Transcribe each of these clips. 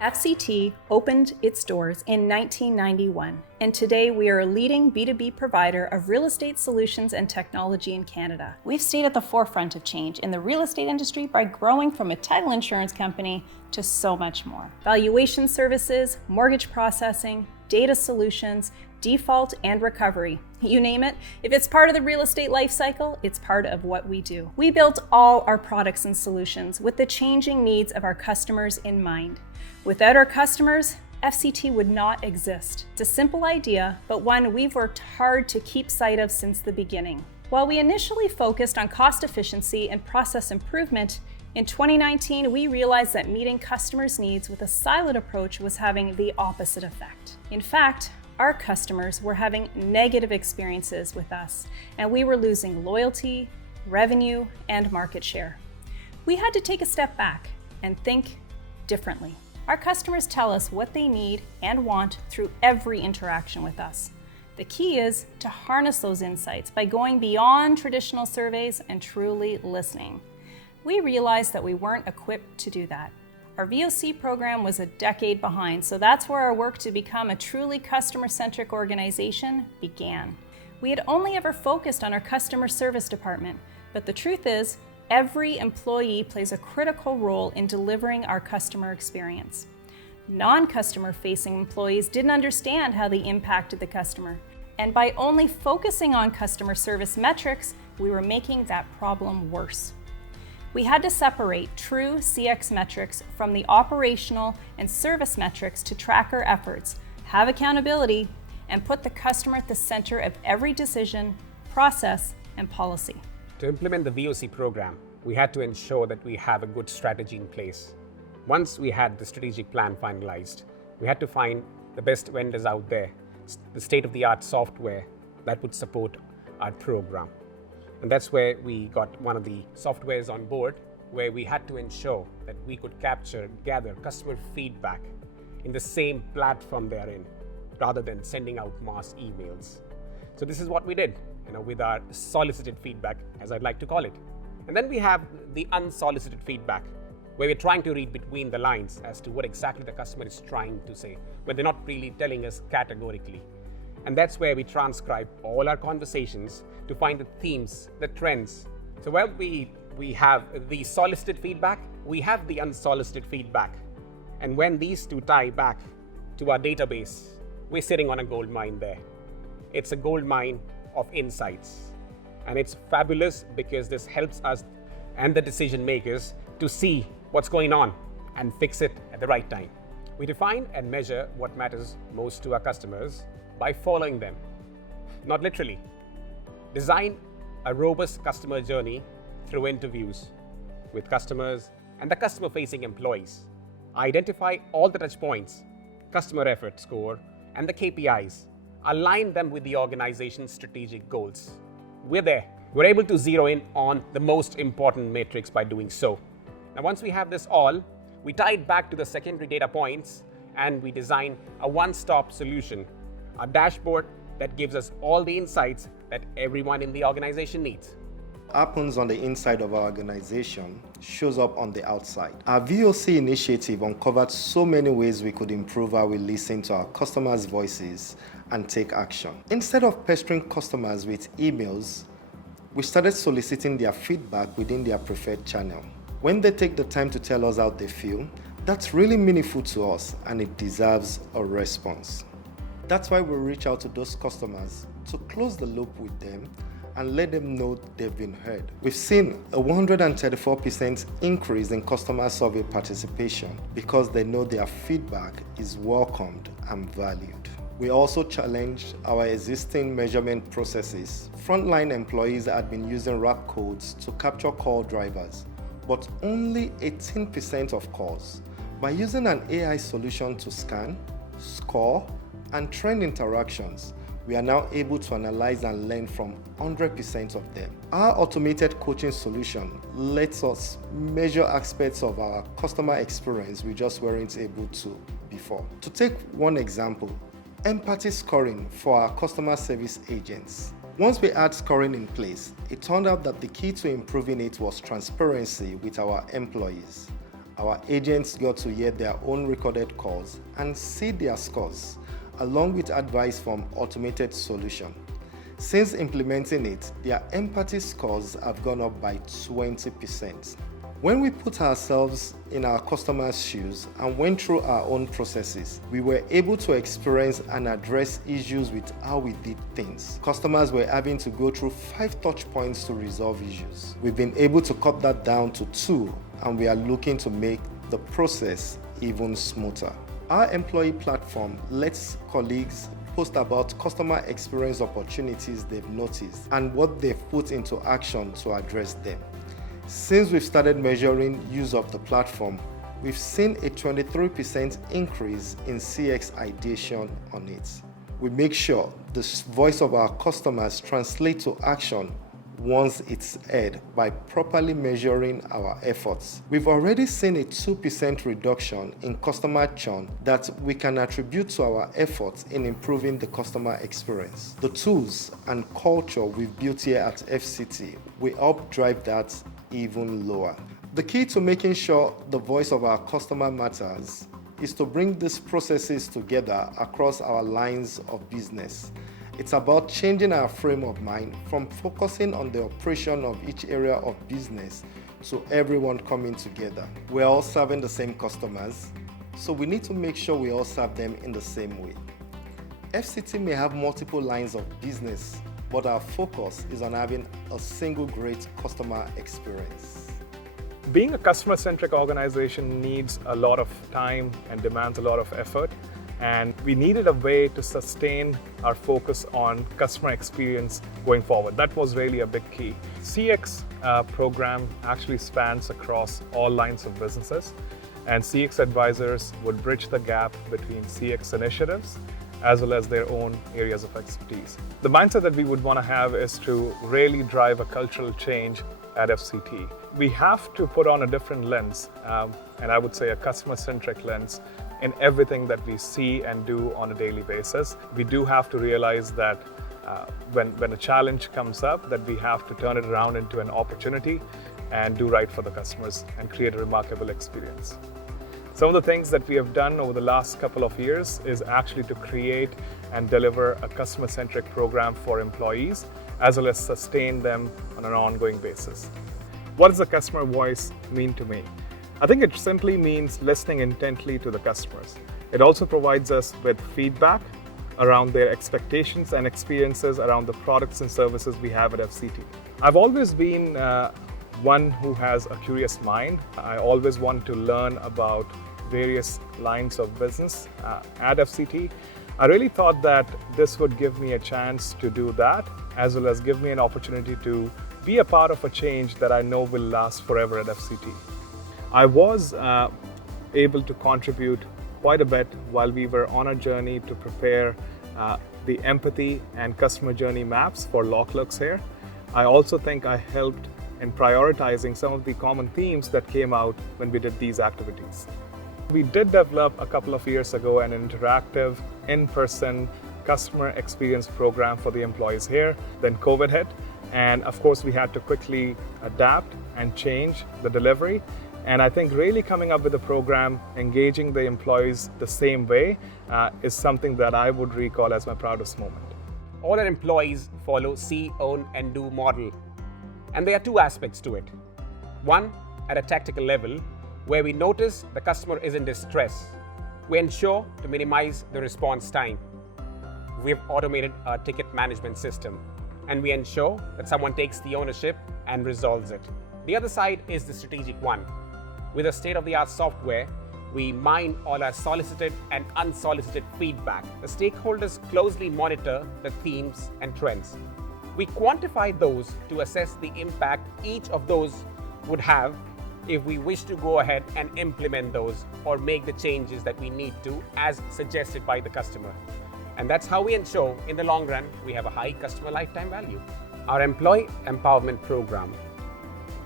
FCT opened its doors in 1991, and today we are a leading B2B provider of real estate solutions and technology in Canada. We've stayed at the forefront of change in the real estate industry by growing from a title insurance company to so much more. Valuation services, mortgage processing, data solutions, default and recovery. You name it, if it's part of the real estate life cycle, it's part of what we do. We built all our products and solutions with the changing needs of our customers in mind. Without our customers, FCT would not exist. It's a simple idea, but one we've worked hard to keep sight of since the beginning. While we initially focused on cost efficiency and process improvement, in 2019, we realized that meeting customers' needs with a siloed approach was having the opposite effect. In fact, our customers were having negative experiences with us, and we were losing loyalty, revenue, and market share. We had to take a step back and think differently. Our customers tell us what they need and want through every interaction with us. The key is to harness those insights by going beyond traditional surveys and truly listening. We realized that we weren't equipped to do that. Our VOC program was a decade behind, so that's where our work to become a truly customer-centric organization began. We had only ever focused on our customer service department, but the truth is, every employee plays a critical role in delivering our customer experience. Non-customer facing employees didn't understand how they impacted the customer, and by only focusing on customer service metrics, we were making that problem worse. We had to separate true CX metrics from the operational and service metrics to track our efforts, have accountability, and put the customer at the center of every decision, process, and policy. To implement the VOC program, we had to ensure that we have a good strategy in place. Once we had the strategic plan finalized, we had to find the best vendors out there, the state-of-the-art software that would support our program. And that's where we got one of the softwares on board, where we had to ensure that we could gather customer feedback in the same platform they're in, rather than sending out mass emails. So this is what we did, with our solicited feedback, as I'd like to call it. And then we have the unsolicited feedback, where we're trying to read between the lines as to what exactly the customer is trying to say, but they're not really telling us categorically. And that's where we transcribe all our conversations to find the themes, the trends. So while we have the solicited feedback, we have the unsolicited feedback. And when these two tie back to our database, we're sitting on a gold mine there. It's a gold mine of insights. And it's fabulous because this helps us and the decision makers to see what's going on and fix it at the right time. We define and measure what matters most to our customers by following them, not literally. Design a robust customer journey through interviews with customers and the customer-facing employees. Identify all the touch points, customer effort score, and the KPIs. Align them with the organization's strategic goals. We're there. We're able to zero in on the most important metrics by doing so. Now, once we have this all, we tie it back to the secondary data points and we design a one-stop solution, a dashboard that gives us all the insights that everyone in the organization needs. Happens on the inside of our organization shows up on the outside. Our VOC initiative uncovered so many ways we could improve how we listen to our customers' voices and take action. Instead of pestering customers with emails, we started soliciting their feedback within their preferred channel. When they take the time to tell us how they feel, that's really meaningful to us and it deserves a response. That's why we reach out to those customers to close the loop with them and let them know they've been heard. We've seen a 134% increase in customer survey participation because they know their feedback is welcomed and valued. We also challenged our existing measurement processes. Frontline employees had been using RAP codes to capture call drivers, but only 18% of calls. By using an AI solution to scan, score, and trend interactions, we are now able to analyze and learn from 100% of them. Our automated coaching solution lets us measure aspects of our customer experience we just weren't able to before. To take one example, empathy scoring for our customer service agents. Once we had scoring in place, it turned out that the key to improving it was transparency with our employees. Our agents got to hear their own recorded calls and see their scores, along with advice from automated solution. Since implementing it, their empathy scores have gone up by 20%. When we put ourselves in our customers' shoes and went through our own processes, we were able to experience and address issues with how we did things. Customers were having to go through 5 touch points to resolve issues. We've been able to cut that down to 2, and we are looking to make the process even smoother. Our employee platform lets colleagues post about customer experience opportunities they've noticed and what they've put into action to address them. Since we've started measuring use of the platform, we've seen a 23% increase in CX ideation on it. We make sure the voice of our customers translates to action once it's heard by properly measuring our efforts. We've already seen a 2% reduction in customer churn that we can attribute to our efforts in improving the customer experience. The tools and culture we've built here at FCT will help drive that even lower. The key to making sure the voice of our customer matters is to bring these processes together across our lines of business. It's about changing our frame of mind from focusing on the operation of each area of business to everyone coming together. We're all serving the same customers, so we need to make sure we all serve them in the same way. FCT may have multiple lines of business, but our focus is on having a single great customer experience. Being a customer-centric organization needs a lot of time and demands a lot of effort, and we needed a way to sustain our focus on customer experience going forward. That was really a big key. CX program actually spans across all lines of businesses, and CX advisors would bridge the gap between CX initiatives as well as their own areas of expertise. The mindset that we would want to have is to really drive a cultural change at FCT. We have to put on a different lens, and I would say a customer-centric lens, in everything that we see and do on a daily basis. We do have to realize that when a challenge comes up, that we have to turn it around into an opportunity and do right for the customers and create a remarkable experience. Some of the things that we have done over the last couple of years is actually to create and deliver a customer-centric program for employees, as well as sustain them on an ongoing basis. What does the customer voice mean to me? I think it simply means listening intently to the customers. It also provides us with feedback around their expectations and experiences around the products and services we have at FCT. I've always been one who has a curious mind. I always want to learn about various lines of business at FCT. I really thought that this would give me a chance to do that, as well as give me an opportunity to be a part of a change that I know will last forever at FCT. I was able to contribute quite a bit while we were on a journey to prepare the empathy and customer journey maps for law clerks here. I also think I helped in prioritizing some of the common themes that came out when we did these activities. We did develop a couple of years ago an interactive, in-person customer experience program for the employees here. Then COVID hit, and of course we had to quickly adapt and change the delivery. And I think really coming up with a program, engaging the employees the same way, is something that I would recall as my proudest moment. All our employees follow see, own, and do model. And there are 2 aspects to it. One, at a tactical level, where we notice the customer is in distress, we ensure to minimize the response time. We have automated our ticket management system, and we ensure that someone takes the ownership and resolves it. The other side is the strategic one. With a state-of-the-art software, we mine all our solicited and unsolicited feedback. The stakeholders closely monitor the themes and trends. We quantify those to assess the impact each of those would have if we wish to go ahead and implement those or make the changes that we need to as suggested by the customer. And that's how we ensure in the long run we have a high customer lifetime value. Our employee empowerment program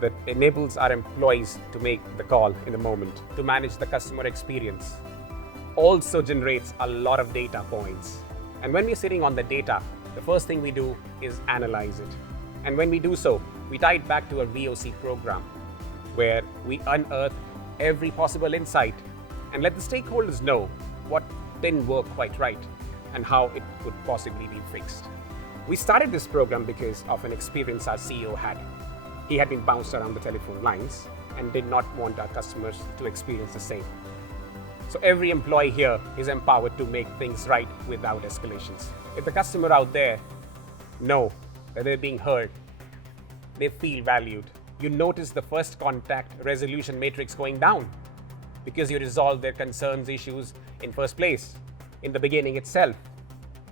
that enables our employees to make the call in the moment, to manage the customer experience, also generates a lot of data points. And when we're sitting on the data, the first thing we do is analyze it. And when we do so, we tie it back to a VOC program where we unearth every possible insight and let the stakeholders know what didn't work quite right and how it could possibly be fixed. We started this program because of an experience our CEO had. He had been bounced around the telephone lines and did not want our customers to experience the same. So every employee here is empowered to make things right without escalations. If the customer out there know that they're being heard, they feel valued, you notice the first contact resolution matrix going down because you resolve their concerns, issues in first place, in the beginning itself.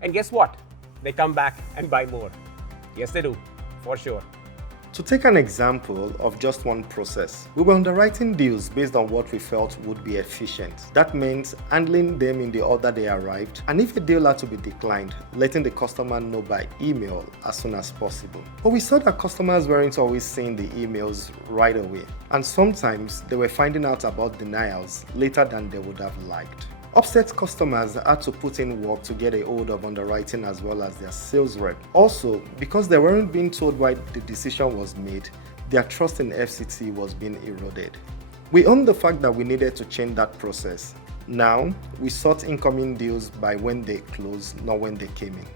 And guess what? They come back and buy more. Yes, they do, for sure. To take an example of just one process, we were underwriting deals based on what we felt would be efficient. That meant handling them in the order they arrived, and if a deal had to be declined, letting the customer know by email as soon as possible. But we saw that customers weren't always seeing the emails right away, and sometimes they were finding out about denials later than they would have liked. Upset customers had to put in work to get a hold of underwriting as well as their sales rep. Also, because they weren't being told why the decision was made, their trust in FCT was being eroded. We owned the fact that we needed to change that process. Now, we sort incoming deals by when they closed, not when they came in.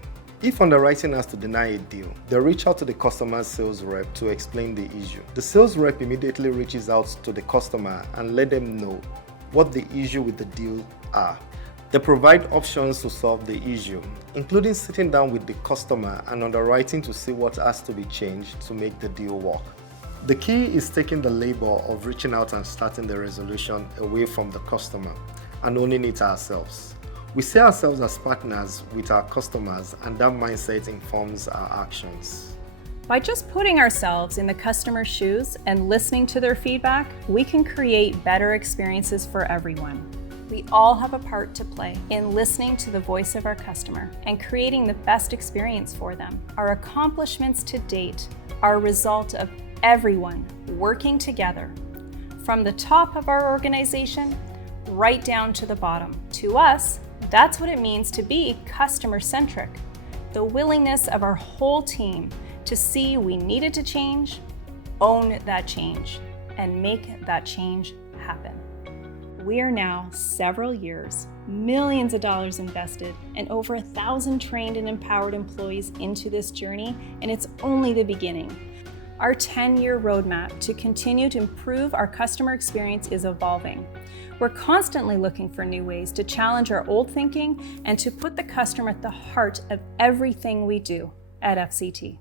If underwriting has to deny a deal, they reach out to the customer's sales rep to explain the issue. The sales rep immediately reaches out to the customer and let them know what the issue with the deal are. They provide options to solve the issue, including sitting down with the customer and underwriting to see what has to be changed to make the deal work. The key is taking the labor of reaching out and starting the resolution away from the customer and owning it ourselves. We see ourselves as partners with our customers, and that mindset informs our actions. By just putting ourselves in the customer's shoes and listening to their feedback, we can create better experiences for everyone. We all have a part to play in listening to the voice of our customer and creating the best experience for them. Our accomplishments to date are a result of everyone working together, from the top of our organization right down to the bottom. To us, that's what it means to be customer-centric. The willingness of our whole team to see we needed to change, own that change, and make that change happen. We are now several years, millions of dollars invested, and over 1,000 trained and empowered employees into this journey, and it's only the beginning. Our 10-year roadmap to continue to improve our customer experience is evolving. We're constantly looking for new ways to challenge our old thinking and to put the customer at the heart of everything we do at FCT.